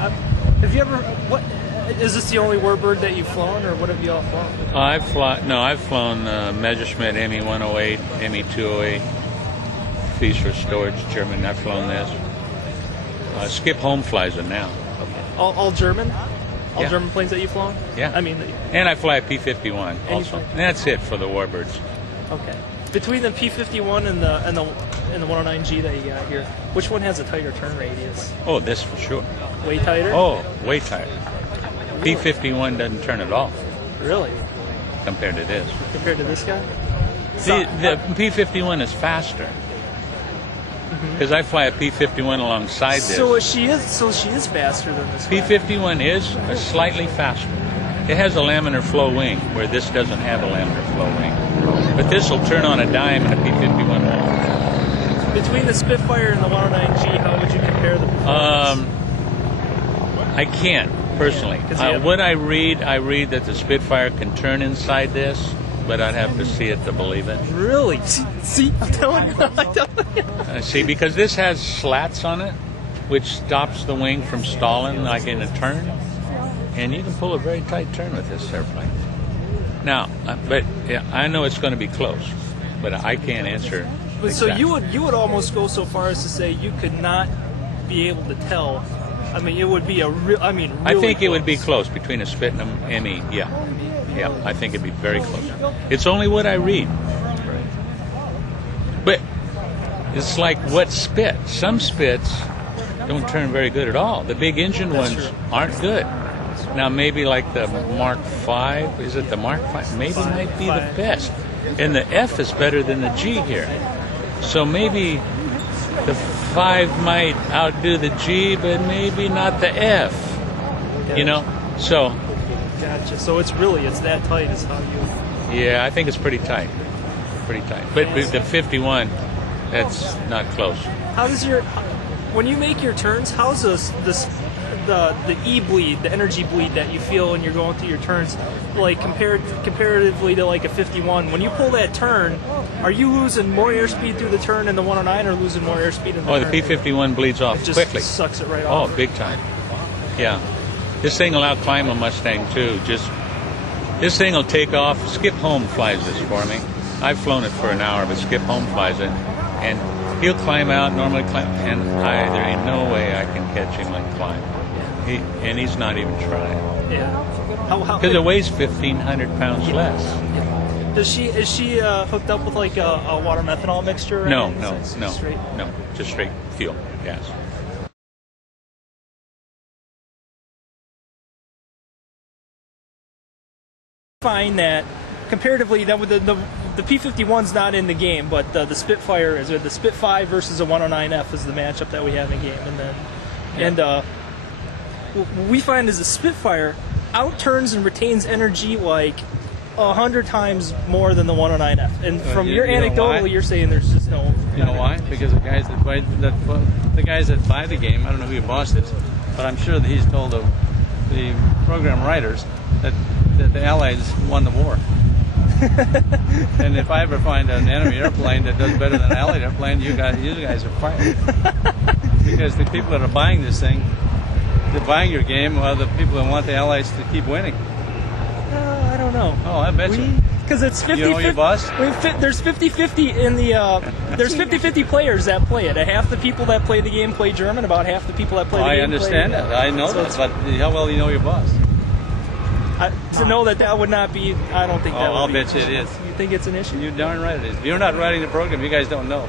Have you ever? What is this the only warbird that you've flown, or what have you all flown? I've flown Messerschmitt Me-108, Me-208, Fees for Storage, German. I've flown this. Skip Holm flies it now. Okay. All German? All Yeah. German planes that you've flown? Yeah. I mean, and I fly a P-51 also. And that's it for the warbirds. okay. Between the P-51 and the 109G that you got here, which one has a tighter turn radius? Oh, this for sure. Way tighter? Oh, way tighter. P-51 doesn't turn at all Really? compared to this. Compared to this guy? The P-51 is faster. Because I fly a P-51 alongside this. So she is faster than this guy. P-51 is slightly faster. It has a laminar flow wing, where this doesn't have a laminar flow wing. But this will turn on a dime and a P-51 won't. Between the Spitfire and the 109G, how would you compare the performance? I can't, personally. What I read that the Spitfire can turn inside this, but I'd have to see it to believe it. Really? See, I'm telling you. See, because this has slats on it, which stops the wing from stalling like in a turn, and you can pull a very tight turn with this airplane. Now, but yeah, I know it's going to be close, but I can't answer. But so you would almost go so far as to say you could not be able to tell. I mean, it would be really I think close. it would be close between a Spit and a ME. Yeah, I think it'd be very close. It's only what I read. But it's like what Spit. Some Spits don't turn very good at all. The big engine ones aren't good. Now maybe like the Mark V, is it the Mark V? Maybe might be the best. And the F is better than the G here. So maybe the 5 might outdo the G, but maybe not the F. You know? So. Gotcha. So it's that tight is how you. Yeah, I think it's pretty tight. Pretty tight. But the 51, that's not close. How does when you make your turns, how's the E-bleed, the energy bleed that you feel when you're going through your turns, like comparatively to like a 51? When you pull that turn, are you losing more airspeed through the turn in the 109 or losing more airspeed in the turn? The P-51 bleeds off it just quickly. Sucks it right off. Oh, big time. Yeah. This thing will outclimb a Mustang too. This thing will take off. Skip Holm flies this for me. I've flown it for an hour, but Skip Holm flies it, and he'll climb out, normally climb, and there ain't no way I can catch him and climb. And he's not even trying. Yeah. Because it weighs 1,500 pounds less. Is she hooked up with like a water methanol mixture? No, Straight? no, just straight fuel, gas. Find that comparatively, that with the P-51's not in the game, but the Spitfire is. The Spitfire versus a 109F is the matchup that we have in the game, what we find is the Spitfire outturns and retains energy like 100 times more than the 109F. And from your anecdotally, you're saying there's just no. You know why? Because the guys that buy the game, I don't know who your boss is, but I'm sure that he's told the program writers that the Allies won the war. And if I ever find an enemy airplane that does better than an Allied airplane, you guys are fired. Because the people that are buying this thing, they're buying your game, while the people that want the Allies to keep winning. I don't know. Oh, I bet you. Because it's 50-50. You know your boss? There's 50-50 in the. There's 50-50 players that play it. Half the people that play the game play German. About half the people that play the game. I understand that. I know that. But how well do you know your boss? To know that would not be. I don't think that would I'll be. bet you it is. You think it's an issue? You're darn right it is. If you're not writing the program, you guys don't know.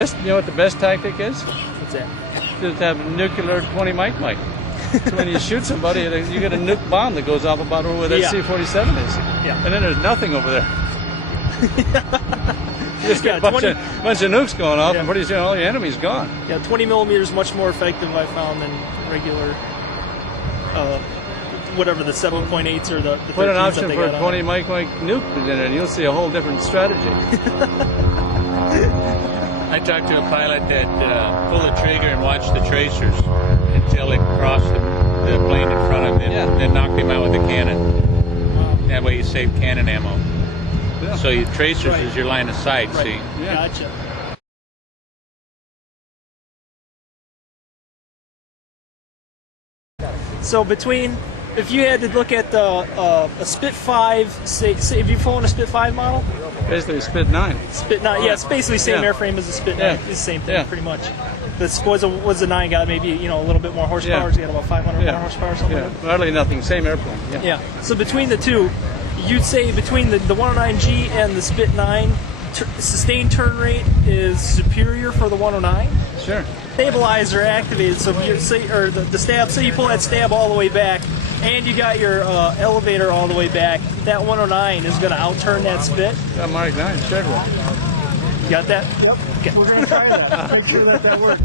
You know what the best tactic is? What's that? To have a nuclear 20 mic. So when you shoot somebody, you get a nuke bomb that goes off about where that C-47 is. Yeah. And then there's nothing over there. You just get a bunch of nukes going off, and pretty soon all your enemy's gone. Yeah, 20 millimeters is much more effective, I found, than regular, whatever, the 7.8s or the 13s. Put an option that for a 20 mic nuke in it, and you'll see a whole different strategy. I talked to a pilot that pulled the trigger and watched the tracers until it crossed the plane in front of him, then knocked him out with a cannon. That way you save cannon ammo. So your tracers is your line of sight, see? Gotcha. So between, if you had to look at the a Spit 5, say if you've flown a Spit 5 model, Basically, Spit 9. Spit 9, yeah, it's basically the same Yeah. airframe as a Spit 9. Yeah. It's the same thing, Yeah. pretty much. This was the 9 got maybe a little bit more horsepower. Yeah. It's got about 500 Yeah. more horsepower or something. Yeah, Like that. hardly nothing. Same airplane. Yeah. Yeah. So between the two, you'd say between the 109G and the Spit 9, sustained turn rate is superior for the 109. Sure. Stabilizer activated, so if you say, or the stab, say you pull that stab all the way back, and you got your elevator all the way back, that 109 is going to outturn that Spit. Mark 9, sure. You got that? Yep. Okay. We're going to try that. Make sure that works.